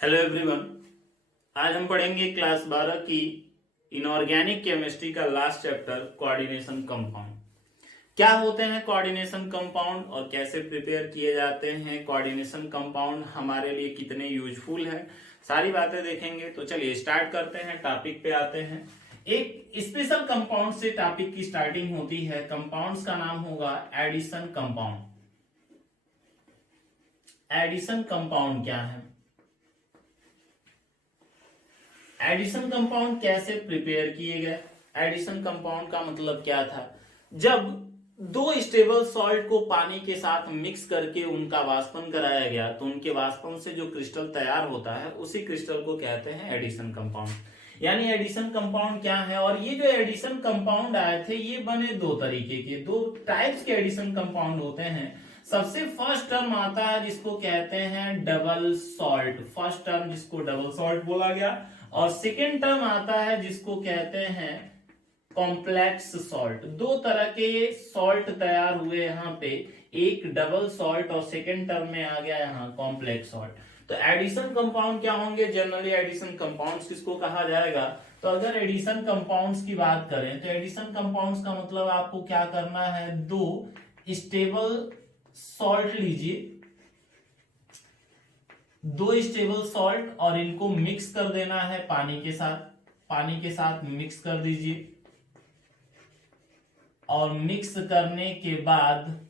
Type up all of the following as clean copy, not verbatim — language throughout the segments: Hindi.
Hello everyone. आज हम पढ़ेंगे क्लास 12 की इनऑर्गेनिक केमिस्ट्री का लास्ट चैप्टर कोऑर्डिनेशन कंपाउंड। क्या होते हैं कोऑर्डिनेशन कंपाउंड और कैसे प्रिपेयर किए जाते हैं, कोऑर्डिनेशन कंपाउंड हमारे लिए कितने यूजफुल है, सारी बातें देखेंगे। तो चलिए स्टार्ट करते हैं, टॉपिक पे आते हैं। एक स्पेशल कंपाउंड से टॉपिक की स्टार्टिंग होती है। कंपाउंड्स का नाम होगा एडिशन कंपाउंड। एडिशन कंपाउंड क्या है? एडिशन कंपाउंड कैसे प्रिपेयर किए गए? एडिशन कंपाउंड का मतलब क्या था? जब दो स्टेबल सॉल्ट को पानी के साथ मिक्स करके उनका वाष्पन कराया गया तो उनके वाष्पन से जो क्रिस्टल तैयार होता है उसी क्रिस्टल को कहते हैं एडिशन कंपाउंड। यानी एडिशन कंपाउंड क्या है? और ये जो एडिशन कंपाउंड आए थे ये बने दो तरीके के, दो टाइप्स के एडिशन कंपाउंड होते हैं। सबसे फर्स्ट टर्म आता है जिसको कहते हैं डबल सॉल्ट, फर्स्ट टर्म जिसको डबल सॉल्ट बोला गया। और सेकेंड टर्म आता है जिसको कहते हैं कॉम्प्लेक्स सॉल्ट। दो तरह के सॉल्ट तैयार हुए यहाँ पे, एक डबल सॉल्ट और सेकेंड टर्म में आ गया यहाँ कॉम्प्लेक्स सॉल्ट। तो एडिशन कंपाउंड क्या होंगे? जनरली एडिशन कंपाउंड्स किसको कहा जाएगा? तो अगर एडिशन कंपाउंड्स की बात करें तो एडिशन कंपाउंड्स का मतलब आपको क्या करना है, दो स्टेबल सॉल्ट लीजिए, दो स्टेबल सॉल्ट और इनको मिक्स कर देना है पानी के साथ। पानी के साथ मिक्स कर दीजिए और मिक्स करने के बाद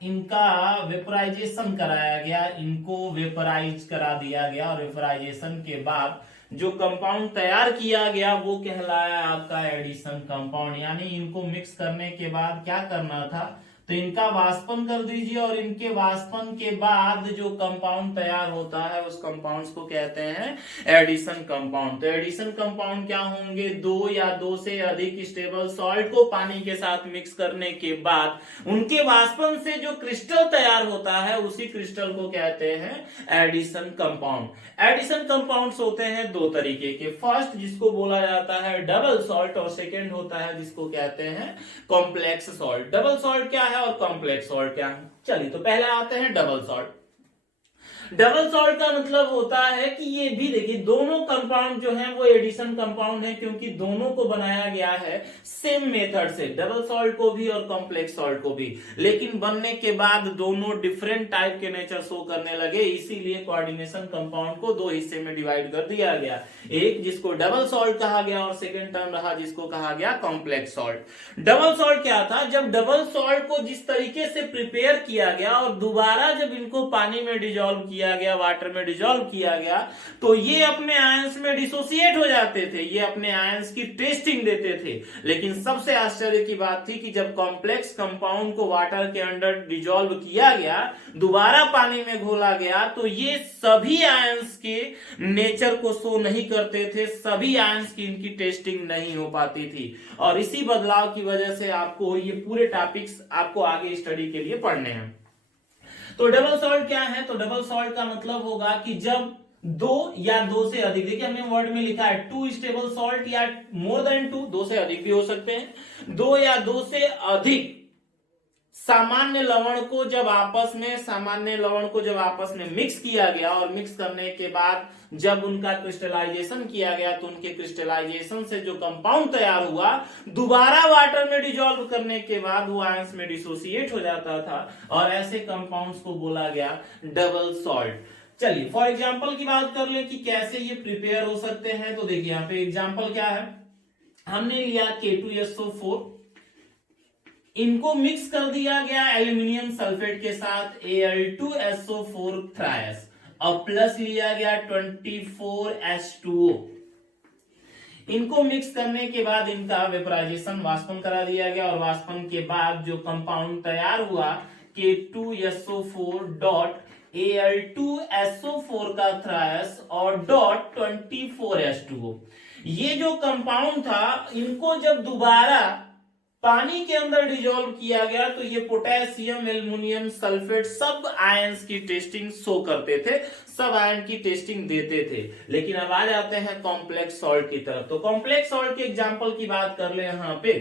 इनका वेपराइजेशन कराया गया, इनको वेपराइज करा दिया गया और वेपराइजेशन के बाद जो कंपाउंड तैयार किया गया वो कहलाया आपका एडिशन कंपाउंड। यानी इनको मिक्स करने के बाद क्या करना था, तो इनका वाष्पन कर दीजिए और इनके वाष्पन के बाद जो कंपाउंड तैयार होता है उस कंपाउंड्स को कहते हैं एडिशन कंपाउंड। तो एडिशन कंपाउंड क्या होंगे? दो या दो से अधिक स्टेबल सॉल्ट को पानी के साथ मिक्स करने के बाद उनके वाष्पन से जो क्रिस्टल तैयार होता है उसी क्रिस्टल को कहते हैं एडिशन कंपाउंड। एडिशन कंपाउंड्स होते हैं दो तरीके के, फर्स्ट जिसको बोला जाता है डबल सॉल्ट और सेकेंड होता है जिसको कहते हैं कॉम्प्लेक्स सॉल्ट। डबल सॉल्ट क्या है और कॉम्प्लेक्स सॉल्ट क्या है? चलिए तो पहले आते हैं डबल सॉल्ट। डबल सॉल्ट का मतलब होता है कि ये भी देखिए दोनों कंपाउंड जो हैं वो एडिशन कंपाउंड है क्योंकि दोनों को बनाया गया है सेम मेथड से, डबल सॉल्ट को भी और कॉम्प्लेक्स सॉल्ट को भी। लेकिन बनने के बाद दोनों डिफरेंट टाइप के नेचर शो करने लगे, इसीलिए कोऑर्डिनेशन कंपाउंड को दो हिस्से में डिवाइड कर दिया गया, एक जिसको डबल सॉल्ट कहा गया और सेकेंड टर्म रहा जिसको कहा गया कॉम्प्लेक्स सॉल्ट। डबल सॉल्ट क्या था? जब डबल सॉल्ट को जिस तरीके से प्रिपेयर किया गया और दोबारा जब इनको पानी में डिजोल्व किया गया, वाटर में डिजोल्व किया गया, तो ये अपने आयंस में डिसोसिएट हो जाते थे, ये अपने आयंस की टेस्टिंग देते थे। लेकिन सबसे आश्चर्य की बात थी कि जब कॉम्प्लेक्स कंपाउंड को वाटर के अंदर डिजोल्व किया गया, दोबारा पानी में घोला गया, तो ये सभी आयंस के नेचर को शो नहीं करते थे, सभी आयंस की इनकी टेस्टिंग नहीं हो पाती थी। और इसी बदलाव की वजह से आपको ये पूरे टॉपिक्स आपको आगे स्टडी के लिए पढ़ने हैं। तो डबल सॉल्ट क्या है? तो डबल सॉल्ट का मतलब होगा कि जब दो या दो से अधिक, देखिए हमने वर्ड में लिखा है टू स्टेबल सॉल्ट या मोर देन टू, दो से अधिक भी हो सकते हैं, दो या दो से अधिक सामान्य लवण को जब आपस में मिक्स किया गया और मिक्स करने के बाद जब उनका क्रिस्टलाइजेशन किया गया तो उनके क्रिस्टलाइजेशन से जो कंपाउंड तैयार हुआ, दोबारा वाटर में डिजोल्व करने के बाद वो आयंस में डिसोसिएट हो जाता था और ऐसे कंपाउंड्स को बोला गया डबल सॉल्ट। चलिए फॉर एग्जांपल की बात कर ले कि कैसे ये प्रिपेयर हो सकते हैं। तो देखिए यहाँ पे एग्जांपल क्या है, हमने लिया K2SO4, इनको मिक्स कर दिया गया एल्यूमिनियम सल्फेट के साथ Al2SO4 थ्रायस और प्लस लिया गया 24H2O। इनको मिक्स करने के बाद इनका वेपराइजेशन वाष्पन करा दिया गया और वाष्पन के बाद जो कंपाउंड तैयार हुआ K2SO4 डॉट Al2SO4 का थ्रायस और डॉट 24H2O, ये जो कंपाउंड था इनको जब दोबारा पानी के अंदर डिजोल्व किया गया तो ये पोटेशियम एल्युमिनियम सल्फेट सब आयंस की टेस्टिंग शो करते थे, सब आयन की टेस्टिंग देते थे। लेकिन अब आ जाते हैं कॉम्प्लेक्स सॉल्ट की तरफ। तो कॉम्प्लेक्स सॉल्ट के एग्जांपल की बात कर ले यहां पे,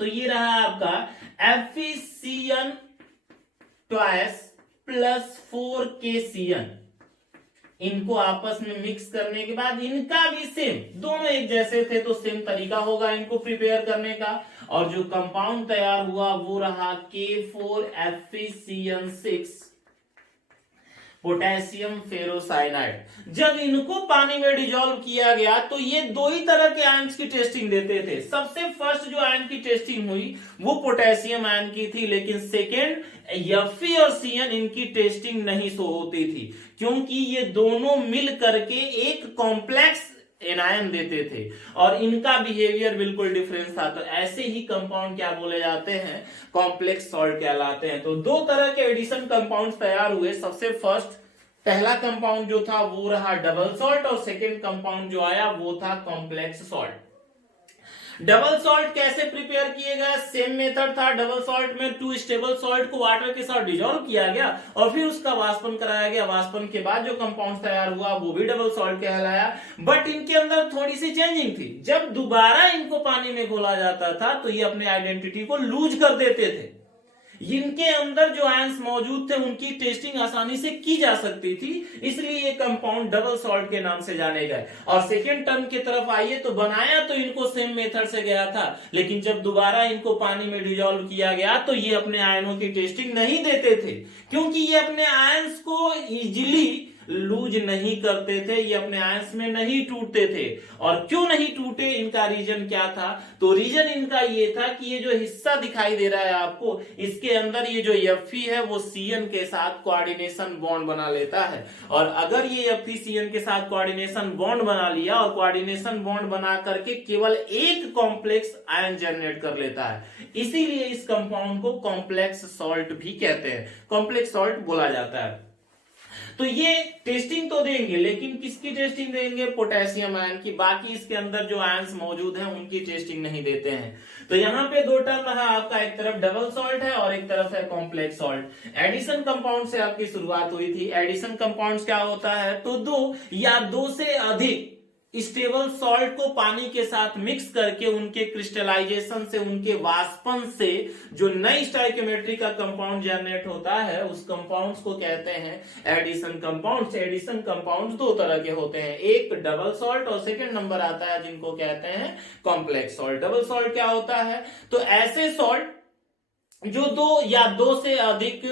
तो ये रहा आपका FeCN ट्वाइस प्लस 4KCN इनको आपस में मिक्स करने के बाद इनका भी सेम, दोनों एक जैसे थे तो सेम तरीका होगा इनको प्रिपेयर करने का, और जो कंपाउंड तैयार हुआ वो रहा K4FeCN6 पोटेशियम फेरोसाइनाइड। जब इनको पानी में डिजोल्व किया गया तो ये दो ही तरह के आयंस की टेस्टिंग देते थे। सबसे फर्स्ट जो आयन की टेस्टिंग हुई वो पोटेशियम आयन की थी, लेकिन सेकेंड Fe और Cn इनकी टेस्टिंग नहीं सो होती थी, क्योंकि ये दोनों मिल करके एक कॉम्प्लेक्स एनायन देते थे और इनका बिहेवियर बिल्कुल डिफरेंस था। तो ऐसे ही कंपाउंड क्या बोले जाते हैं, कॉम्प्लेक्स सॉल्ट कहलाते हैं। तो दो तरह के एडिशन कंपाउंड तैयार हुए। सबसे फर्स्ट पहला कंपाउंड जो था वो रहा डबल सॉल्ट, और सेकेंड कंपाउंड जो आया वो था कॉम्प्लेक्स सॉल्ट। डबल सॉल्ट कैसे प्रिपेयर किए गए, सेम मेथड था। डबल सॉल्ट में 2 स्टेबल सॉल्ट को वाटर के साथ डिजोल्व किया गया और फिर उसका वाष्पन कराया गया। वाष्पन के बाद जो कंपाउंड तैयार हुआ वो भी डबल सॉल्ट कहलाया, बट इनके अंदर थोड़ी सी चेंजिंग थी। जब दोबारा इनको पानी में घोला जाता था तो ये अपने आइडेंटिटी को लूज कर देते थे। इनके अंदर जो आयंस मौजूद थे उनकी टेस्टिंग आसानी से की जा सकती थी, इसलिए ये कंपाउंड डबल सॉल्ट के नाम से जाने गए। और सेकेंड टर्म की तरफ आइए तो बनाया तो इनको सेम मेथड से गया था, लेकिन जब दोबारा इनको पानी में डिजोल्व किया गया तो ये अपने आयनों की टेस्टिंग नहीं देते थे, क्योंकि ये अपने आयंस को इजिली लूज नहीं करते थे, ये अपने आयंस में नहीं टूटते थे। और क्यों नहीं टूटे, इनका रीजन क्या था, तो रीजन इनका ये था कि ये जो हिस्सा दिखाई दे रहा है आपको, इसके अंदर ये जो Fe है वो Cn के साथ कोऑर्डिनेशन बॉन्ड बना लेता है। और अगर ये Fe Cn के साथ कोऑर्डिनेशन बॉन्ड बना लिया और कोऑर्डिनेशन बॉन्ड बना करके केवल एक कॉम्प्लेक्स आयन जनरेट कर लेता है, इसीलिए इस कंपाउंड को कॉम्प्लेक्स सॉल्ट भी कहते हैं, कॉम्प्लेक्स सॉल्ट बोला जाता है। तो ये टेस्टिंग तो देंगे, लेकिन किसकी टेस्टिंग देंगे, पोटेशियम आयन की। बाकी इसके अंदर जो आयंस मौजूद हैं उनकी टेस्टिंग नहीं देते हैं। तो यहाँ पे दो टर्म रहा आपका, एक तरफ डबल सॉल्ट है और एक तरफ है कॉम्प्लेक्स सॉल्ट। एडिशन कंपाउंड से आपकी शुरुआत हुई थी। एडिशन कंपाउंड क्या होता है, तो दो या दो से अधिक स्टेबल सॉल्ट को पानी के साथ मिक्स करके उनके क्रिस्टलाइजेशन से, उनके वाष्पन से जो नई स्टोइकियोमेट्री का कंपाउंड जनरेट होता है, उस कंपाउंड्स को कहते हैं एडिशन कंपाउंड्स। एडिशन कंपाउंड्स दो तरह के होते हैं, एक डबल सॉल्ट और सेकंड नंबर आता है जिनको कहते हैं कॉम्प्लेक्स सॉल्ट। डबल सॉल्ट क्या होता है, तो ऐसे सॉल्ट जो दो या दो से अधिक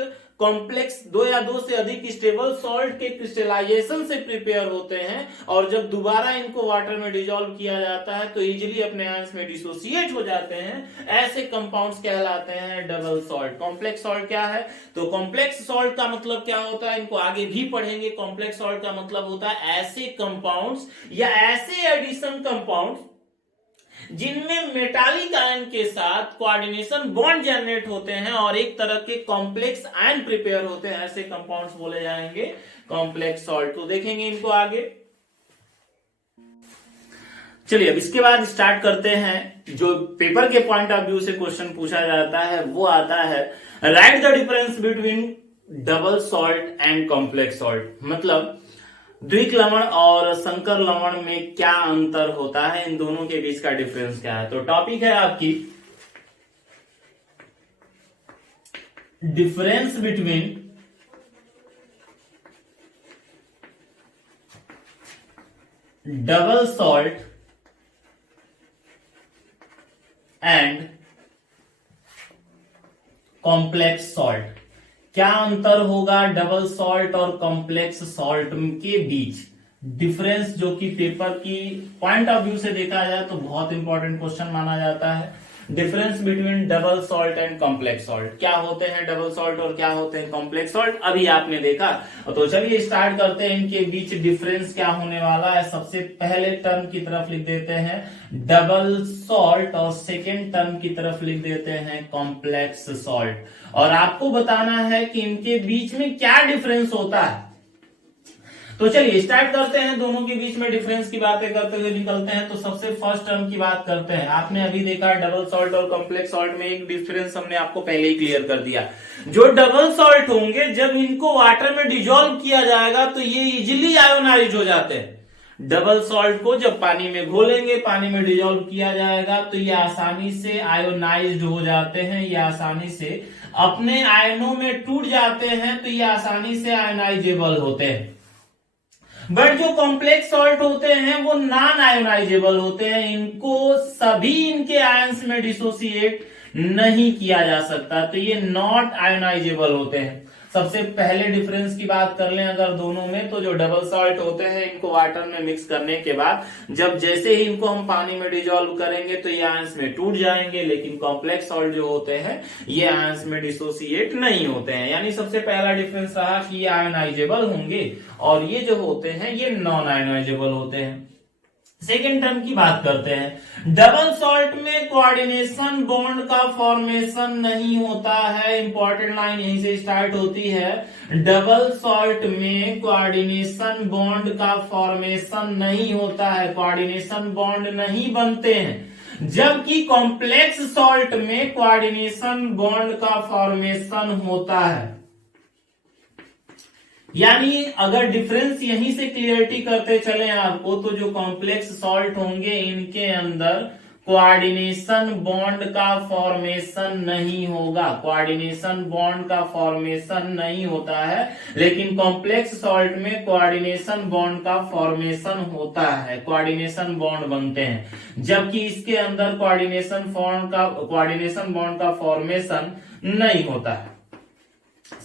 कॉम्प्लेक्स, दो या दो से अधिक स्टेबल सॉल्ट के क्रिस्टलाइजेशन से प्रिपेयर होते हैं, और जब दोबारा इनको वाटर में डिसॉल्व किया जाता है तो इजीली अपने आयंस में डिसोसिएट हो जाते हैं। ऐसे कंपाउंड्स कहलाते हैं डबल सॉल्ट। कॉम्प्लेक्स सॉल्ट क्या है, तो कॉम्प्लेक्स सॉल्ट का मतलब क्या होता है, इनको आगे भी पढ़ेंगे। कॉम्प्लेक्स सॉल्ट का मतलब होता है ऐसे कंपाउंड्स या ऐसे एडिशन कंपाउंड्स जिनमें मेटालिक आयन के साथ कोऑर्डिनेशन बॉन्ड जनरेट होते हैं और एक तरह के कॉम्प्लेक्स आयन प्रिपेयर होते हैं, ऐसे कंपाउंड्स बोले जाएंगे कॉम्प्लेक्स सॉल्ट। तो देखेंगे इनको आगे। चलिए अब इसके बाद स्टार्ट करते हैं। जो पेपर के पॉइंट ऑफ व्यू से क्वेश्चन पूछा जाता है वो आता है, right the difference between double salt and complex salt. मतलब द्विक लवण और संकर लवण में क्या अंतर होता है, इन दोनों के बीच का डिफरेंस क्या है। तो टॉपिक है आपकी difference between double salt and complex salt. क्या अंतर होगा डबल सॉल्ट और कॉम्प्लेक्स सॉल्ट के बीच, डिफरेंस जो कि पेपर की पॉइंट ऑफ व्यू से देखा जाए तो बहुत इंपॉर्टेंट क्वेश्चन माना जाता है। Difference between double salt and complex salt, क्या होते हैं डबल सॉल्ट और क्या होते हैं कॉम्प्लेक्स सॉल्ट, अभी आपने देखा। तो चलिए स्टार्ट करते हैं, इनके बीच डिफरेंस क्या होने वाला है। सबसे पहले टर्म की तरफ लिख देते हैं डबल सॉल्ट और सेकेंड टर्म की तरफ लिख देते हैं कॉम्प्लेक्स सॉल्ट, और आपको बताना है कि इनके बीच में क्या डिफरेंस होता है। तो चलिए स्टार्ट करते हैं, दोनों के बीच में डिफरेंस की बातें करते हुए निकलते हैं। तो सबसे फर्स्ट टर्म की बात करते हैं। आपने अभी देखा डबल सॉल्ट और कॉम्प्लेक्स सॉल्ट में एक डिफरेंस हमने आपको पहले ही क्लियर कर दिया। जो डबल सॉल्ट होंगे जब इनको वाटर में डिसॉल्व किया जाएगा तो ये इजिली आयोनाइज हो जाते हैं। डबल सॉल्ट को जब पानी में घोलेंगे, पानी में डिसॉल्व किया जाएगा तो ये आसानी से आयोनाइज्ड हो जाते हैं, ये आसानी से अपने आयनों में टूट जाते हैं, तो ये आसानी से आयोनाइजेबल होते हैं। बट जो कॉम्प्लेक्स सॉल्ट होते हैं वो नॉन आयोनाइजेबल होते हैं, इनको सभी इनके आयंस में डिसोसिएट नहीं किया जा सकता, तो ये नॉट आयोनाइजेबल होते हैं। सबसे पहले डिफरेंस की बात कर लें अगर दोनों में, तो जो डबल सॉल्ट होते हैं इनको वाटर में मिक्स करने के बाद जब जैसे ही इनको हम पानी में डिजोल्व करेंगे तो ये आयंस में टूट जाएंगे, लेकिन कॉम्प्लेक्स सॉल्ट जो होते हैं ये आयंस में डिसोसिएट नहीं होते हैं। यानी सबसे पहला डिफरेंस रहा कि ये आयोनाइजेबल होंगे और ये जो होते हैं ये नॉन आयोनाइजेबल होते हैं। सेकेंड टर्म की बात करते हैं। डबल सॉल्ट में कोऑर्डिनेशन बॉन्ड का फॉर्मेशन नहीं होता है, इंपॉर्टेंट लाइन यहीं से स्टार्ट होती है। डबल सॉल्ट में कोऑर्डिनेशन बॉन्ड का फॉर्मेशन नहीं होता है, कोऑर्डिनेशन बॉन्ड नहीं बनते हैं, जबकि कॉम्प्लेक्स सॉल्ट में कोऑर्डिनेशन बॉन्ड का फॉर्मेशन होता है। यानी अगर डिफरेंस यहीं से क्लियरिटी करते चले आपको, तो जो कॉम्प्लेक्स सॉल्ट होंगे इनके अंदर कोऑर्डिनेशन बॉन्ड का फॉर्मेशन नहीं होगा, कोऑर्डिनेशन बॉन्ड का फॉर्मेशन नहीं होता है, लेकिन कॉम्प्लेक्स सॉल्ट में कोऑर्डिनेशन बॉन्ड का फॉर्मेशन होता है, कोऑर्डिनेशन बॉन्ड बनते हैं, जबकि इसके अंदर कोऑर्डिनेशन बॉन्ड का फॉर्मेशन नहीं होता है।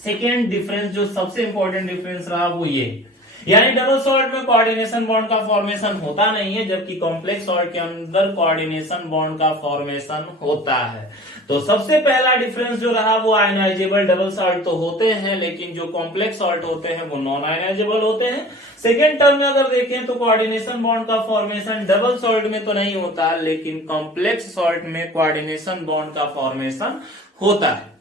सेकेंड डिफरेंस जो सबसे इंपॉर्टेंट डिफरेंस रहा वो ये, यानी डबल सॉल्ट में कोऑर्डिनेशन बॉन्ड का फॉर्मेशन होता नहीं है, जबकि कॉम्प्लेक्स सॉल्ट के अंदर कोऑर्डिनेशन बॉन्ड का फॉर्मेशन होता है। तो सबसे पहला डिफरेंस जो रहा वो आयोनाइजेबल डबल सॉल्ट तो होते हैं, लेकिन जो कॉम्प्लेक्स सॉल्ट होते हैं वो नॉन आयोनाइजेबल होते हैं। सेकेंड टर्म में अगर देखें तो कोऑर्डिनेशन बॉन्ड का फॉर्मेशन डबल सॉल्ट में तो नहीं होता, लेकिन कॉम्प्लेक्स सॉल्ट में कोऑर्डिनेशन बॉन्ड का फॉर्मेशन होता है।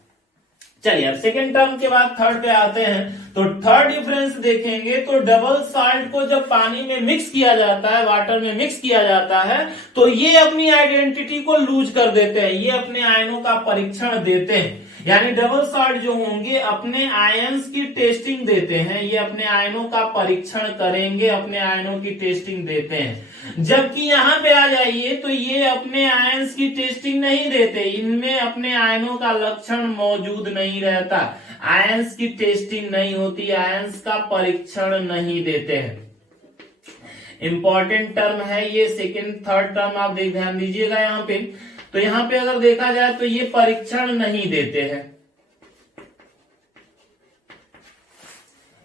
चलिए अब सेकेंड टर्म के बाद थर्ड पे आते हैं। तो थर्ड डिफरेंस देखेंगे तो डबल सॉल्ट को जब पानी में मिक्स किया जाता है, वाटर में मिक्स किया जाता है, तो ये अपनी आइडेंटिटी को लूज कर देते हैं, ये अपने आयनों का परीक्षण देते हैं। यानी डबल सॉल्ट जो होंगे अपने आयंस की टेस्टिंग देते हैं, ये अपने आयनों का परीक्षण करेंगे, अपने आयनों की टेस्टिंग देते हैं। जबकि यहां पे आ जाइए तो ये अपने आयंस की टेस्टिंग नहीं देते, इनमें अपने आयनों का लक्षण मौजूद नहीं रहता, आयंस की टेस्टिंग नहीं होती, आयंस का परीक्षण नहीं देते हैं। इंपॉर्टेंट टर्म है ये सेकेंड थर्ड टर्म, आप ध्यान दीजिएगा यहाँ पे। तो यहां पे अगर देखा जाए तो ये परीक्षण नहीं देते हैं,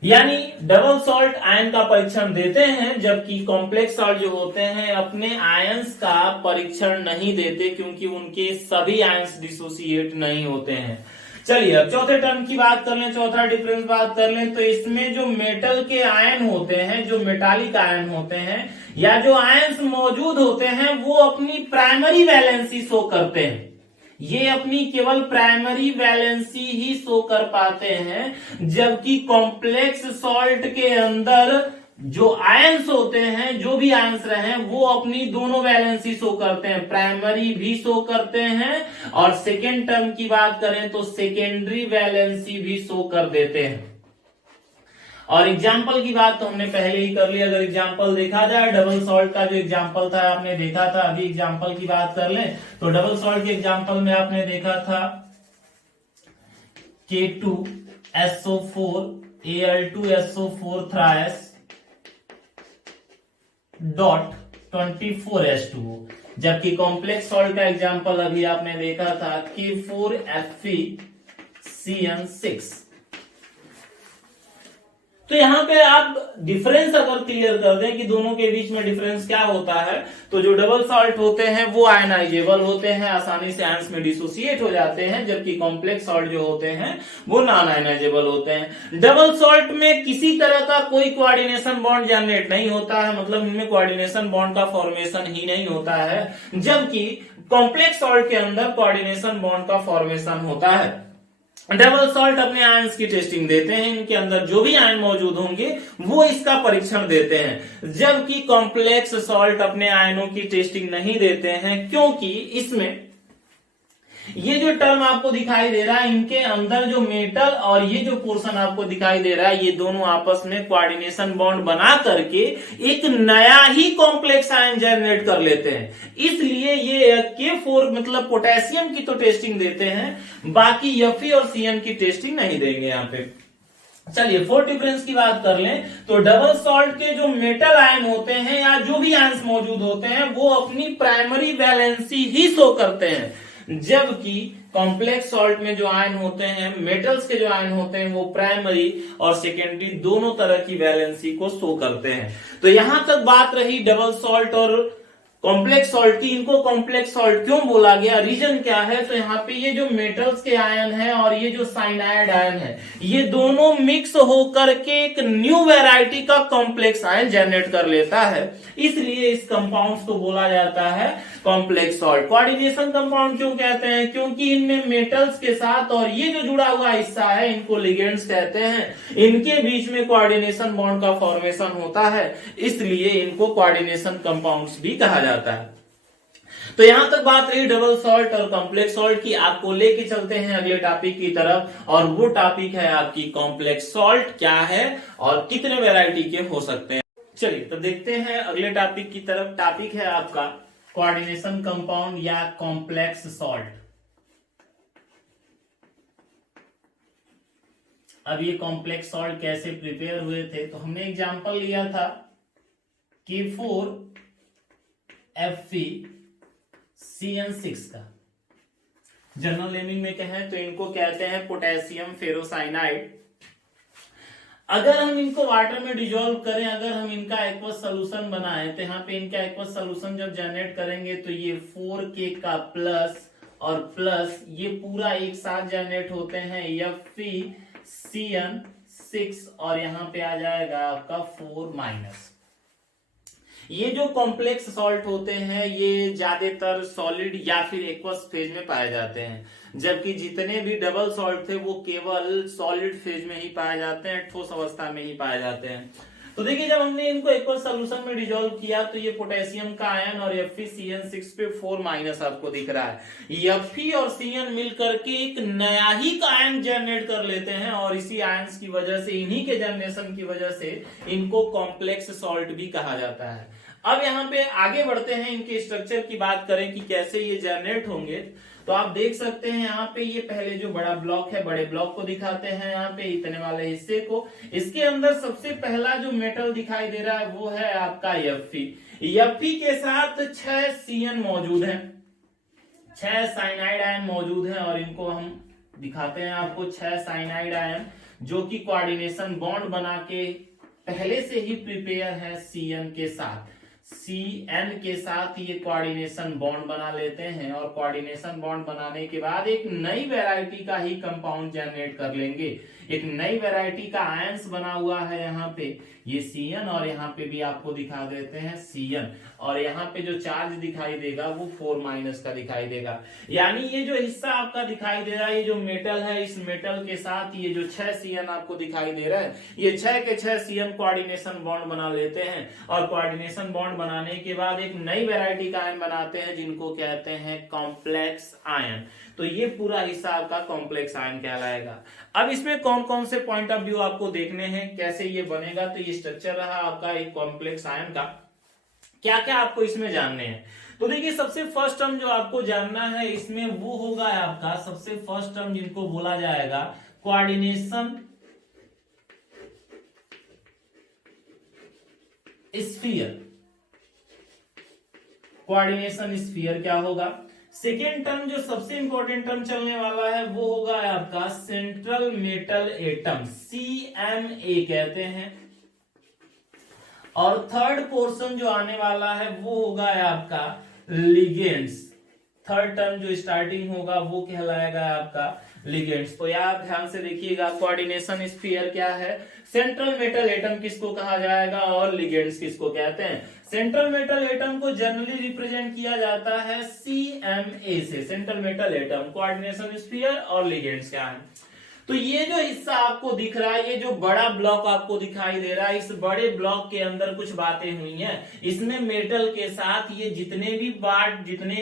यानी डबल सॉल्ट आयन का परीक्षण देते हैं, जबकि कॉम्प्लेक्स सॉल्ट जो होते हैं अपने आयंस का परीक्षण नहीं देते, क्योंकि उनके सभी आयंस डिसोसिएट नहीं होते हैं। चलिए अब चौथे टर्म की बात कर लें, चौथा डिफरेंस बात कर लें। तो इसमें जो मेटल के आयन होते हैं, जो मेटालिक आयन होते हैं या जो आयंस मौजूद होते हैं, वो अपनी प्राइमरी वैलेंसी शो करते हैं, ये अपनी केवल प्राइमरी वैलेंसी ही शो कर पाते हैं, जबकि कॉम्प्लेक्स सॉल्ट के अंदर जो आयंस होते हैं, जो भी आयंस रहे, वो अपनी दोनों वैलेंसी शो करते हैं, प्राइमरी भी शो करते हैं और सेकेंड टर्म की बात करें तो सेकेंडरी वैलेंसी भी शो कर देते हैं। और एग्जाम्पल की बात तो हमने पहले ही कर ली। अगर एग्जाम्पल देखा जाए, डबल सॉल्ट का जो एग्जाम्पल था आपने देखा था, अभी एग्जाम्पल की बात कर लें तो डबल सॉल्ट के एग्जाम्पल में आपने देखा था K2SO4 Al2SO4 थ्रायस .24H2O, जबकि कॉम्प्लेक्स सॉल्ट का एग्जाम्पल अभी आपने देखा था K4FeCN6। तो यहां पे आप डिफरेंस अगर क्लियर कर दें कि दोनों के बीच में डिफरेंस क्या होता है, तो जो डबल सॉल्ट होते हैं वो आयनाइजेबल होते हैं, आसानी से आयंस में डिसोसिएट हो जाते हैं, जबकि कॉम्प्लेक्स सॉल्ट जो होते हैं वो नॉन आयनाइजेबल होते हैं। डबल सॉल्ट में किसी तरह का कोई कोऑर्डिनेशन बॉन्ड जनरेट नहीं होता है, मतलब इनमें कोऑर्डिनेशन बॉन्ड का फॉर्मेशन ही नहीं होता है, जबकि कॉम्प्लेक्स सॉल्ट के अंदर कोऑर्डिनेशन बॉन्ड का फॉर्मेशन होता है। डबल सॉल्ट अपने आयंस की टेस्टिंग देते हैं, इनके अंदर जो भी आयन मौजूद होंगे वो इसका परीक्षण देते हैं, जबकि कॉम्प्लेक्स सॉल्ट अपने आयनों की टेस्टिंग नहीं देते हैं, क्योंकि इसमें ये जो टर्म आपको दिखाई दे रहा है, इनके अंदर जो मेटल और ये जो पोर्शन आपको दिखाई दे रहा है, ये दोनों आपस में कोऑर्डिनेशन बॉन्ड बना करके एक नया ही कॉम्प्लेक्स आयन जनरेट कर लेते हैं। इसलिए ये K4 मतलब पोटेशियम की तो टेस्टिंग देते हैं, बाकी Fe और Cn की टेस्टिंग नहीं देंगे यहाँ पे। चलिए फोर डिफरेंस की बात कर लें तो डबल सॉल्ट के जो मेटल आयन होते हैं या जो भी आयन्स मौजूद होते हैं वो अपनी प्राइमरी वैलेंसी ही शो करते हैं, जबकि कॉम्प्लेक्स सॉल्ट में जो आयन होते हैं, मेटल्स के जो आयन होते हैं, वो प्राइमरी और सेकेंडरी दोनों तरह की वैलेंसी को शो करते हैं। तो यहां तक बात रही डबल सॉल्ट और कॉम्प्लेक्स सॉल्ट की। इनको कॉम्प्लेक्स सॉल्ट क्यों बोला गया, रीजन क्या है? तो यहाँ पे ये जो मेटल्स के आयन है और ये जो साइनाइड आयन है, ये दोनों मिक्स होकर के एक न्यू वैरायटी का कॉम्प्लेक्स आयन जनरेट कर लेता है, इसलिए इस कंपाउंड्स को बोला जाता है कॉम्प्लेक्स सॉल्ट। कोऑर्डिनेशन कंपाउंड क्यों कहते हैं? क्योंकि इनमें मेटल्स के साथ और ये जो जुड़ा हुआ हिस्सा है इनको लिगेंड्स कहते हैं, इनके बीच में कोऑर्डिनेशन बॉन्ड का फॉर्मेशन होता है, इसलिए इनको कोऑर्डिनेशन कंपाउंड्स भी कहा जाता है। तो यहां तक बात रही डबल सॉल्ट और कॉम्प्लेक्स सॉल्ट की। आपको लेके चलते हैं अगले टॉपिक की तरफ, और वो टॉपिक है आपकी कॉम्प्लेक्स सॉल्ट क्या है और कितने वैरायटी के हो सकते हैं। चलिए तो देखते हैं अगले टॉपिक की तरफ। टॉपिक है आपका कोऑर्डिनेशन कंपाउंड या कॉम्प्लेक्स सॉल्ट। अब ये कॉम्प्लेक्स सॉल्ट कैसे प्रिपेयर हुए थे, तो हमने एग्जांपल लिया था K4FeCN6 का। जनरल नेमिंग में कहें तो इनको कहते हैं पोटेशियम फेरोसाइनाइड। अगर हम इनको वाटर में डिजोल्व करें, अगर हम इनका एक्वस सोल्यूशन बनाएं, तो यहाँ पे इनका एक्वस सोल्यूशन जब जनरेट करेंगे तो ये 4K का प्लस और प्लस ये पूरा एक साथ जनरेट होते हैं FeCN6, और यहाँ पे आ जाएगा आपका 4-। ये जो कॉम्प्लेक्स सॉल्ट होते हैं ये ज्यादातर सॉलिड या फिर एक्वस फेज में पाए जाते हैं, जबकि जितने भी डबल सॉल्ट थे वो केवल सॉलिड फेज में ही पाए जाते हैं, ठोस अवस्था में ही पाए जाते हैं। तो देखिए जब हमने इनको एक्वस सॉल्यूशन में डिसॉल्व किया तो ये पोटेशियम का आयन और FeCN6 पे 4- आपको दिख रहा है। Fe और Cn मिलकर के एक नया ही आयन जनरेट कर लेते हैं, और इसी आयंस की वजह से, इन्हीं के जनरेशन की वजह से इनको कॉम्प्लेक्स सॉल्ट भी कहा जाता है। अब यहाँ पे आगे बढ़ते हैं, इनके स्ट्रक्चर की बात करें कि कैसे ये जनरेट होंगे, तो आप देख सकते हैं यहाँ पे ये पहले जो बड़ा ब्लॉक है, बड़े ब्लॉक को दिखाते हैं यहाँ पे इतने वाले हिस्से को। इसके अंदर सबसे पहला जो मेटल दिखाई दे रहा है वो है आपका Fe के साथ 6 Cn मौजूद है, 6 साइनाइड आयन मौजूद है, और इनको हम दिखाते हैं आपको 6 साइनाइड आयन जो कि कोऑर्डिनेशन बॉन्ड बना के पहले से ही प्रिपेयर है Cn के साथ। Cn के साथ ये कोऑर्डिनेशन बॉन्ड बना लेते हैं, और कोऑर्डिनेशन बॉन्ड बनाने के बाद एक नई वैरायटी का ही कंपाउंड जनरेट कर लेंगे। एक नई वैरायटी का आयंस बना हुआ है यहाँ पे ये Cn, और यहाँ पे भी आपको दिखा देते हैं Cn, और यहाँ पे जो चार्ज दिखाई देगा वो 4- का दिखाई देगा। यानी ये जो हिस्सा आपका दिखाई दे रहा है, ये जो मेटल है, इस मेटल के साथ ये जो 6 Cn आपको दिखाई दे रहा है, ये 6 के 6 Cn कोऑर्डिनेशन बॉन्ड बना लेते हैं, और कोऑर्डिनेशन बॉन्ड बनाने के बाद एक नई वैरायटी का आयन बनाते हैं जिनको कहते हैं कॉम्प्लेक्स आयन। तो ये पूरा हिस्सा आपका कॉम्प्लेक्स आयन कहलाएगा। अब इसमें कौन कौन से पॉइंट ऑफ व्यू आपको देखने हैं, कैसे ये बनेगा, तो ये स्ट्रक्चर रहा आपका एक कॉम्प्लेक्स आयन का। क्या क्या आपको इसमें जानने हैं, तो देखिए सबसे फर्स्ट टर्म जो आपको जानना है इसमें वो होगा आपका सबसे फर्स्ट टर्म जिनको बोला जाएगा कोऑर्डिनेशन स्फीयर। कोऑर्डिनेशन स्फीयर क्या होगा? सेकेंड टर्म जो सबसे इंपॉर्टेंट टर्म चलने वाला है वो होगा आपका सेंट्रल मेटल एटम, CMA कहते हैं। और थर्ड पोर्शन जो आने वाला है वो होगा आपका लिगेंड्स। थर्ड टर्म जो स्टार्टिंग होगा वो कहलाएगा आपका लिगेंड्स। तो यार ध्यान से देखिएगा, कोऑर्डिनेशन स्फीयर क्या है, सेंट्रल मेटल एटम किसको कहा जाएगा और लिगेंड्स किसको कहते हैं। सेंट्रल मेटल एटम को जनरली रिप्रेजेंट किया जाता है CMA से, central metal atom, coordination sphere और लिगेंड्स क्या है। तो ये जो हिस्सा आपको दिख रहा है, ये जो बड़ा ब्लॉक आपको दिखाई दे रहा है, इस बड़े ब्लॉक के अंदर कुछ बातें हुई हैं। इसमें मेटल के साथ ये जितने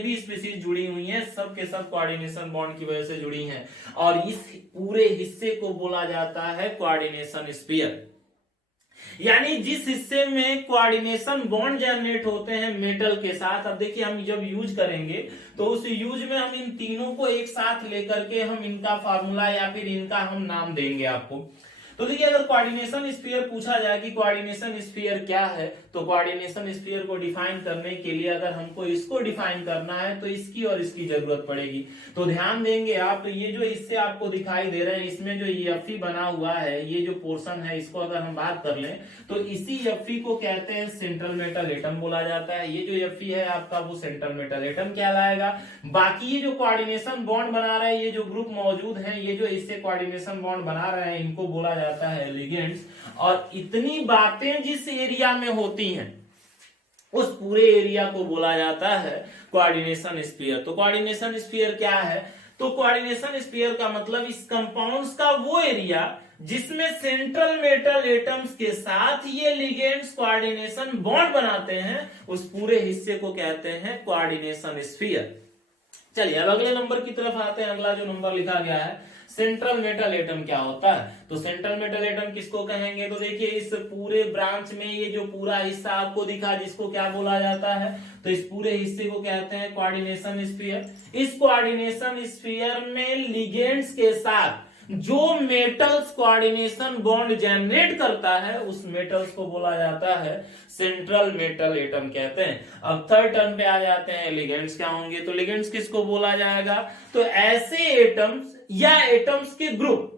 भी स्पीशीज जुड़ी हुई हैं, सब के सब कोऑर्डिनेशन बॉन्ड की वजह से जुड़ी हैं, और इस पूरे हिस्से को बोला जाता है कोऑर्डिनेशन स्फीयर। यानी जिस हिस्से में कोऑर्डिनेशन बॉन्ड जनरेट होते हैं मेटल के साथ। अब देखिए हम जब यूज करेंगे तो उस यूज में हम इन तीनों को एक साथ लेकर के हम इनका फार्मूला या फिर इनका हम नाम देंगे आपको। तो देखिए अगर कोऑर्डिनेशन स्फीयर पूछा जाए कि कोऑर्डिनेशन स्फीयर क्या है, तो कोऑर्डिनेशन स्फीयर को डिफाइन करने के लिए अगर हमको इसको डिफाइन करना है तो इसकी और इसकी जरूरत पड़ेगी। तो ध्यान देंगे आप, तो ये जो इससे आपको दिखाई दे रहे हैं, इसमें जो एफई बना हुआ है, ये जो पोर्शन है, इसको अगर हम बात कर लें तो इसी एफई को कहते हैं सेंट्रल मेटल एटम बोला जाता है। ये जो एफई है आपका वो सेंट्रल मेटल एटम कहलाएगा। बाकी ये जो कोऑर्डिनेशन बॉन्ड बना रहे हैं, ये जो ग्रुप मौजूद है, ये जो इससे कोऑर्डिनेशन बॉन्ड बना रहे हैं, इनको बोला जाता है लिगेंड्स। और इतनी बातें जिस एरिया में होती हैं उस पूरे एरिया को बोला जाता है कोऑर्डिनेशन स्फीयर। तो कोऑर्डिनेशन स्फीयर क्या है? तो कोऑर्डिनेशन स्फीयर का मतलब इस कंपाउंड्स का वो एरिया जिसमें सेंट्रल मेटल एटम्स के साथ ये लिगेंड्स कोऑर्डिनेशन बॉन्ड बनाते हैं, उस पूरे हिस्से को कहते हैं कोऑर्डिनेशन स्फीयर। चलिए अब अगले नंबर की तरफ आते हैं। अगला जो नंबर लिखा गया है, सेंट्रल मेटल एटम क्या होता है? तो सेंट्रल मेटल एटम किसको कहेंगे? तो देखिए इस पूरे ब्रांच में ये जो पूरा हिस्सा आपको दिखा, जिसको क्या बोला जाता है? तो इस पूरे हिस्से को कहते हैं कोऑर्डिनेशन स्फीयर। इस कोऑर्डिनेशन स्फीयर में लिगेंड्स के साथ जो मेटल्स कोऑर्डिनेशन बॉन्ड जनरेट करता है, उस मेटल्स को बोला जाता है सेंट्रल मेटल एटम कहते हैं। अब थर्ड टर्म पे आ जाते हैं, लिगेंड्स क्या होंगे? तो लिगेंड्स किसको बोला जाएगा? तो ऐसे एटम्स या एटम्स के ग्रुप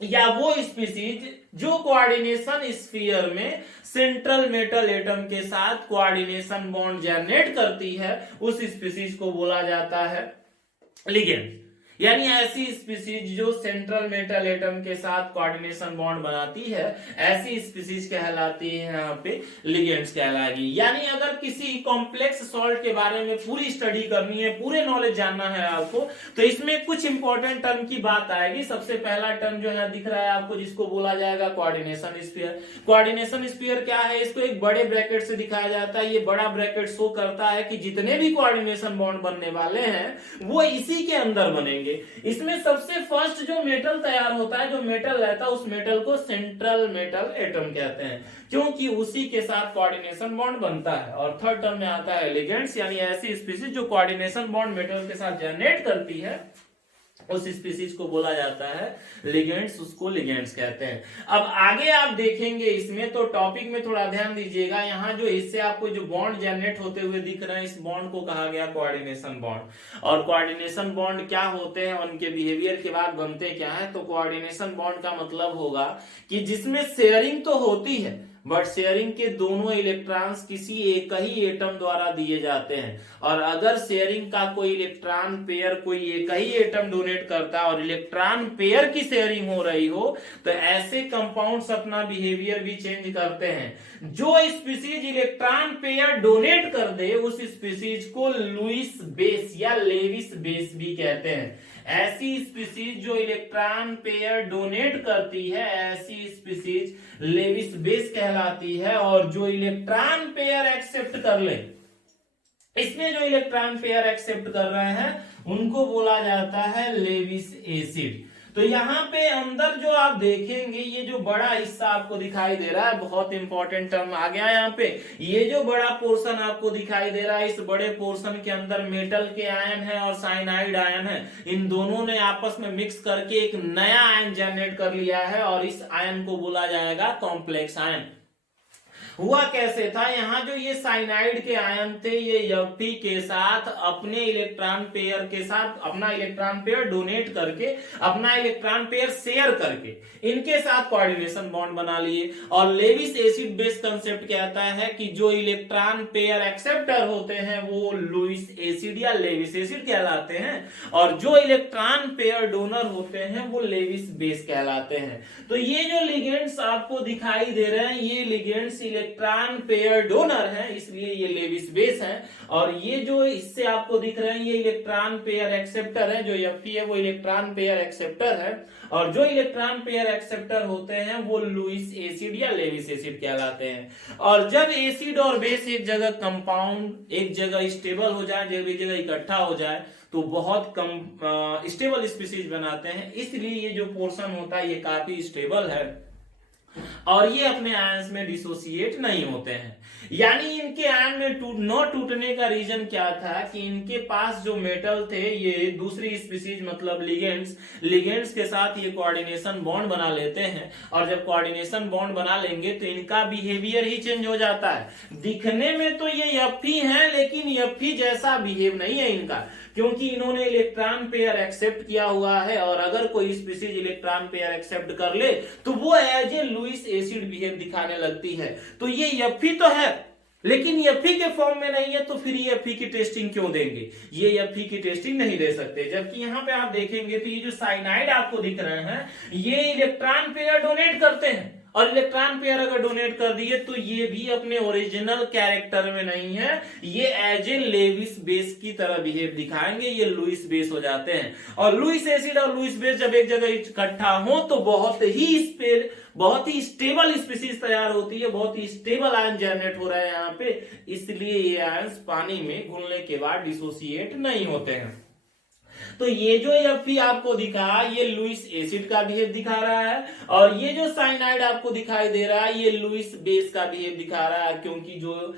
या वो स्पीसीज जो कोऑर्डिनेशन स्फीयर में सेंट्रल मेटल एटम के साथ कोऑर्डिनेशन बॉन्ड जनरेट करती है, उस स्पीसीज को बोला जाता है लिगेंड। यानी ऐसी स्पीसीज जो सेंट्रल मेटल एटम के साथ कोऑर्डिनेशन बॉन्ड बनाती है, ऐसी स्पीसीज कहलाती है यहाँ पे लिगेंड्स कहलाएगी। यानी अगर किसी कॉम्प्लेक्स सॉल्ट के बारे में पूरी स्टडी करनी है, पूरे नॉलेज जानना है आपको, तो इसमें कुछ इंपॉर्टेंट टर्म की बात आएगी। सबसे पहला टर्म जो है दिख रहा है आपको, जिसको बोला जाएगा कोऑर्डिनेशन स्फीयर। कोऑर्डिनेशन स्फीयर क्या है? इसको एक बड़े ब्रैकेट से दिखाया जाता है। ये बड़ा ब्रैकेट शो करता है कि जितने भी कोऑर्डिनेशन बॉन्ड बनने वाले हैं वो इसी के अंदर बनेंगे। इसमें सबसे फर्स्ट जो मेटल तैयार होता है, जो मेटल रहता है, उस मेटल को सेंट्रल मेटल एटम कहते हैं, क्योंकि उसी के साथ कोऑर्डिनेशन बॉन्ड बनता है। और थर्ड टर्म में आता है लिगेंड्स, यानी ऐसी स्पीसीज जो कोऑर्डिनेशन बॉन्ड मेटल के साथ जनरेट करती है, उस स्पीसीज को बोला जाता है लिगेंड्स, उसको लिगेंड्स कहते हैं। अब आगे आप देखेंगे इसमें, तो टॉपिक में थोड़ा ध्यान दीजिएगा। यहाँ जो इससे आपको जो बॉन्ड जनरेट होते हुए दिख रहे हैं, इस बॉन्ड को कहा गया कोऑर्डिनेशन बॉन्ड। और कोऑर्डिनेशन बॉन्ड क्या होते हैं, उनके बिहेवियर के बाद बनते क्या है? तो कोऑर्डिनेशन बॉन्ड का मतलब होगा कि जिसमें शेयरिंग तो होती है, बट शेयरिंग के दोनों इलेक्ट्रॉन्स किसी एक ही एटम द्वारा दिए जाते हैं। और अगर शेयरिंग का कोई इलेक्ट्रॉन पेयर कोई एक ही एटम डोनेट करता है और इलेक्ट्रॉन पेयर की शेयरिंग हो रही हो, तो ऐसे कंपाउंड्स अपना बिहेवियर भी चेंज करते हैं। जो स्पीसीज इलेक्ट्रॉन पेयर डोनेट कर दे, उस स्पीसीज को लुईस बेस या लेविस बेस भी कहते हैं। ऐसी स्पीसीज जो इलेक्ट्रॉन पेयर डोनेट करती है, ऐसी स्पीसीज लेविस बेस कहलाती है। और जो इलेक्ट्रॉन पेयर एक्सेप्ट कर ले, इसमें जो इलेक्ट्रॉन पेयर एक्सेप्ट कर रहे हैं, उनको बोला जाता है लेविस एसिड। तो यहाँ पे अंदर जो आप देखेंगे, ये जो बड़ा हिस्सा आपको दिखाई दे रहा है, बहुत इंपॉर्टेंट टर्म आ गया यहाँ पे। ये जो बड़ा पोर्शन आपको दिखाई दे रहा है, इस बड़े पोर्शन के अंदर मेटल के आयन है और साइनाइड आयन है। इन दोनों ने आपस में मिक्स करके एक नया आयन जनरेट कर लिया है, और इस आयन को बोला जाएगा कॉम्प्लेक्स आयन। हुआ कैसे था? यहाँ जो ये साइनाइड के आयन थे, ये एफई के साथ अपने इलेक्ट्रॉन पेयर के साथ अपना इलेक्ट्रॉन पेयर डोनेट करके, अपना इलेक्ट्रॉन पेयर शेयर करके, इनके साथ कोऑर्डिनेशन बॉन्ड बना लिए। और लेविस एसिड बेस कंसेप्ट कहता है कि जो इलेक्ट्रॉन पेयर एक्सेप्टर होते हैं वो लुईस एसिड या लेविस एसिड कहलाते हैं, और जो इलेक्ट्रॉन पेयर डोनर होते हैं वो लेविस बेस कहलाते हैं। तो ये जो लिगेंड्स आपको दिखाई दे रहे हैं, ये लिगेंड्स इलेक्ट्रॉन पेयर डोनर है, इसलिए ये लेविस बेस है। और ये जो इससे आपको दिख रहे हैं, ये इलेक्ट्रॉन पेयर एक्सेप्टर है। जो एफई है वो इलेक्ट्रॉन पेयर एक्सेप्टर है, और जो इलेक्ट्रॉन पेयर एक्सेप्टर होते हैं वो लुईस एसिड या लेविस एसिड कहलाते हैं। और जब एसिड और बेस एक जगह कंपाउंड, एक जगह स्टेबल हो जाए, जब एक जगह इकट्ठा हो जाए, तो बहुत कम स्टेबल स्पीसीज बनाते हैं। इसलिए ये जो पोर्शन होता है ये काफी स्टेबल है। और ये अपने आयंस में डिसोसिएट नहीं होते हैं। यानी इनके आयन में न टूटने का रीजन क्या था कि इनके पास जो मेटल थे ये दूसरी स्पीसीज मतलब लिगेंड्स के साथ ये कोऑर्डिनेशन बॉन्ड बना लेते हैं, और जब कोऑर्डिनेशन बॉन्ड बना लेंगे तो इनका बिहेवियर ही चेंज हो जाता है। दिखने में तो ये एफ है, लेकिन एफ जैसा बिहेव नहीं है इनका, क्योंकि इन्होंने इलेक्ट्रॉन पेयर एक्सेप्ट किया हुआ है, और अगर कोई स्पीसीज इलेक्ट्रॉन पेयर एक्सेप्ट कर ले तो वो as a Lewis acid behave दिखाने लगती है। तो ये एफ तो है, लेकिन एफी के फॉर्म में नहीं है, तो फिर ये एफी की टेस्टिंग क्यों देंगे? ये एफी की टेस्टिंग नहीं दे सकते। जबकि यहाँ पे आप देखेंगे तो ये जो साइनाइड आपको दिख रहे हैं ये इलेक्ट्रॉन पेयर डोनेट करते हैं, और इलेक्ट्रॉन पेयर अगर डोनेट कर दिए तो ये भी अपने ओरिजिनल कैरेक्टर में नहीं है, ये एज ए लेविस बेस की तरह बिहेव दिखाएंगे, ये लुईस बेस हो जाते हैं। और लुईस एसिड और लुईस बेस जब एक जगह इकट्ठा हो तो बहुत ही स्टेबल स्पीसीज तैयार होती है, बहुत ही स्टेबल आयन जनरेट हो रहा है यहाँ पे, इसलिए ये आयंस पानी में घुलने के बाद डिसोसिएट नहीं होते हैं। तो ये जो एफ आपको दिखा ये लुईस एसिड का बिहेव दिखा रहा है, और ये जो साइनाइड आपको दिखाई दे रहा है ये लुईस बेस का बिहेव दिखा रहा है, क्योंकि जो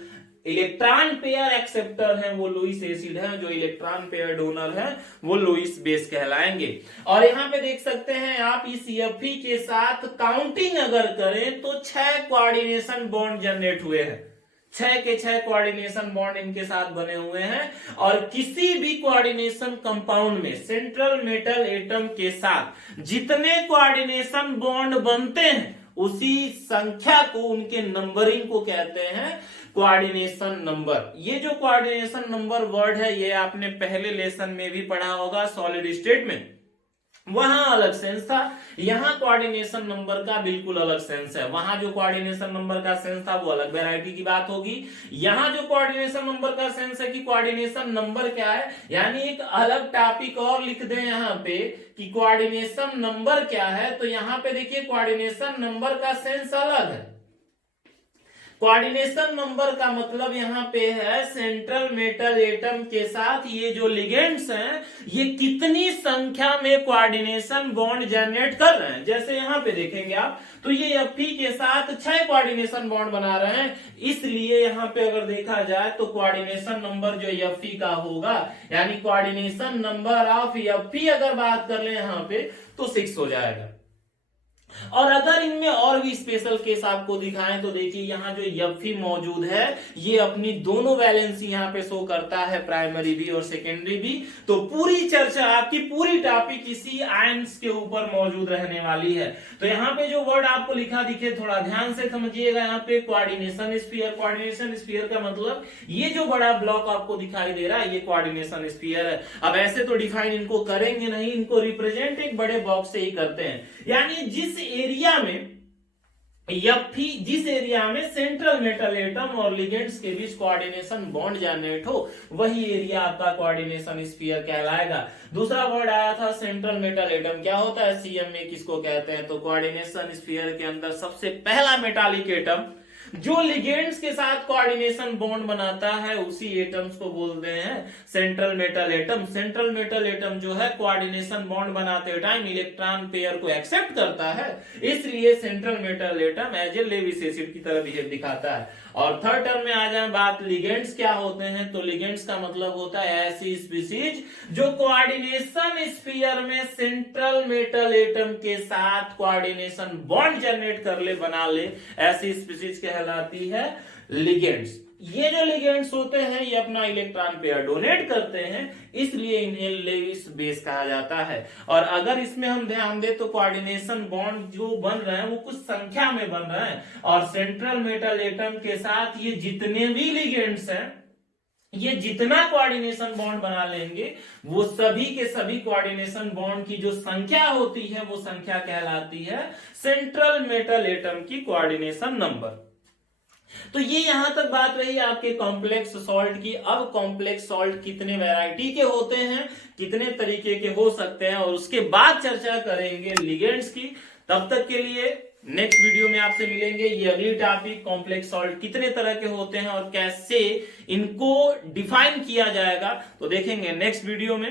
इलेक्ट्रॉन पेयर एक्सेप्टर है वो लुईस एसिड है, जो इलेक्ट्रॉन पेयर डोनर है वो लुईस बेस कहलाएंगे। और यहाँ पे देख सकते हैं आप इस एफ के साथ काउंटिंग अगर करें तो 6 कोऑर्डिनेशन बॉन्ड जनरेट हुए हैं, 6 के 6 कोऑर्डिनेशन बॉन्ड इनके साथ बने हुए हैं। और किसी भी कोऑर्डिनेशन कंपाउंड में सेंट्रल मेटल एटम के साथ जितने कोऑर्डिनेशन बॉन्ड बनते हैं उसी संख्या को, उनके नंबरिंग को कहते हैं कोऑर्डिनेशन नंबर। ये जो कोऑर्डिनेशन नंबर वर्ड है ये आपने पहले लेसन में भी पढ़ा होगा सॉलिड स्टेट में, वहां अलग सेंस था, यहां कोऑर्डिनेशन नंबर का बिल्कुल अलग सेंस है। वहां जो कोऑर्डिनेशन नंबर का सेंस था वो अलग वैरायटी की बात होगी, यहां जो कोऑर्डिनेशन नंबर का सेंस है कि कोऑर्डिनेशन नंबर क्या है, यानी एक अलग टॉपिक और लिख दें यहां पे कि कोऑर्डिनेशन नंबर क्या है, तो यहां पे देखिए कोऑर्डिनेशन नंबर का सेंस अलग है। कोऑर्डिनेशन नंबर का मतलब यहाँ पे है सेंट्रल मेटल एटम के साथ ये जो लिगेंड्स हैं ये कितनी संख्या में कोऑर्डिनेशन बॉन्ड जनरेट कर रहे हैं। जैसे यहाँ पे देखेंगे आप तो ये एफ के साथ 6 कोऑर्डिनेशन बॉन्ड बना रहे हैं, इसलिए यहाँ पे अगर देखा जाए तो कोऑर्डिनेशन नंबर जो एफ का होगा, यानी कोऑर्डिनेशन नंबर ऑफ एफ अगर बात कर ले यहाँ पे तो 6 हो जाएगा। और अगर इनमें और भी स्पेशल केस आपको दिखाएं तो देखिए यहाँ जो एफ मौजूद है ये अपनी दोनों वैलेंसी यहाँ पे शो करता है, प्राइमरी भी और सेकेंडरी भी। तो पूरी चर्चा आपकी पूरी टॉपिक इसी आयंस के ऊपर मौजूद रहने वाली है। तो यहाँ पे जो वर्ड आपको लिखा दिखे थोड़ा ध्यान से समझिएगा, यहाँ पे कोऑर्डिनेशन स्फीयर। कोऑर्डिनेशन स्फीयर का मतलब ये जो बड़ा ब्लॉक आपको दिखाई दे रहा है ये कोऑर्डिनेशन स्फीयर है। अब ऐसे तो डिफाइन इनको करेंगे नहीं, इनको रिप्रेजेंट एक बड़े बॉक्स से ही करते हैं, यानी जिस एरिया में सेंट्रल मेटल एटम और लिगेंड्स के बीच कोऑर्डिनेशन बॉन्ड जनरेट हो वही एरिया आपका कोऑर्डिनेशन स्फीयर कहलाएगा। दूसरा वर्ड आया था सेंट्रल मेटल एटम, क्या होता है सीएमए किसको कहते हैं? तो कोऑर्डिनेशन स्फीयर के अंदर सबसे पहला मेटालिक एटम जो लिगेंड्स के साथ कोऑर्डिनेशन बॉन्ड बनाता है उसी एटम्स को बोलते हैं central metal atom. Central metal atom जो है कोऑर्डिनेशन बॉन्ड बनाते टाइम इलेक्ट्रॉन पेयर को एक्सेप्ट करता है, इसलिए central metal atom as a Lewis acid की तरह बिहेव दिखाता है। और थर्ड टर्म में आ जाए बात लिगेंड्स क्या होते हैं, तो लिगेंड्स का मतलब होता है ऐसी स्पीसीज जो कोऑर्डिनेशन स्फीयर में सेंट्रल मेटल एटम के साथ कोऑर्डिनेशन बॉन्ड जनरेट कर ले, बना ले, ऐसी स्पीसीज कहलाती है लिगेंड्स। ये जो लिगेंड्स होते हैं ये अपना इलेक्ट्रॉन पेयर डोनेट करते हैं, इसलिए इन्हें लेविस बेस कहा जाता है। और अगर इसमें हम ध्यान दें तो कोऑर्डिनेशन बॉन्ड जो बन रहे हैं वो कुछ संख्या में बन रहे हैं, और सेंट्रल मेटल एटम के साथ ये जितने भी लिगेंड्स हैं ये जितना कोऑर्डिनेशन बॉन्ड बना लेंगे वो सभी के सभी कोऑर्डिनेशन बॉन्ड की जो संख्या होती है वो संख्या कहलाती है सेंट्रल मेटल एटम की कोऑर्डिनेशन नंबर। तो ये यहां तक बात रही आपके कॉम्प्लेक्स सॉल्ट की। अब कॉम्प्लेक्स सॉल्ट कितने वैरायटी के होते हैं, कितने तरीके के हो सकते हैं, और उसके बाद चर्चा करेंगे लिगेंड्स की। तब तक के लिए नेक्स्ट वीडियो में आपसे मिलेंगे। ये अगली टॉपिक कॉम्प्लेक्स सॉल्ट कितने तरह के होते हैं और कैसे इनको डिफाइन किया जाएगा तो देखेंगे नेक्स्ट वीडियो में।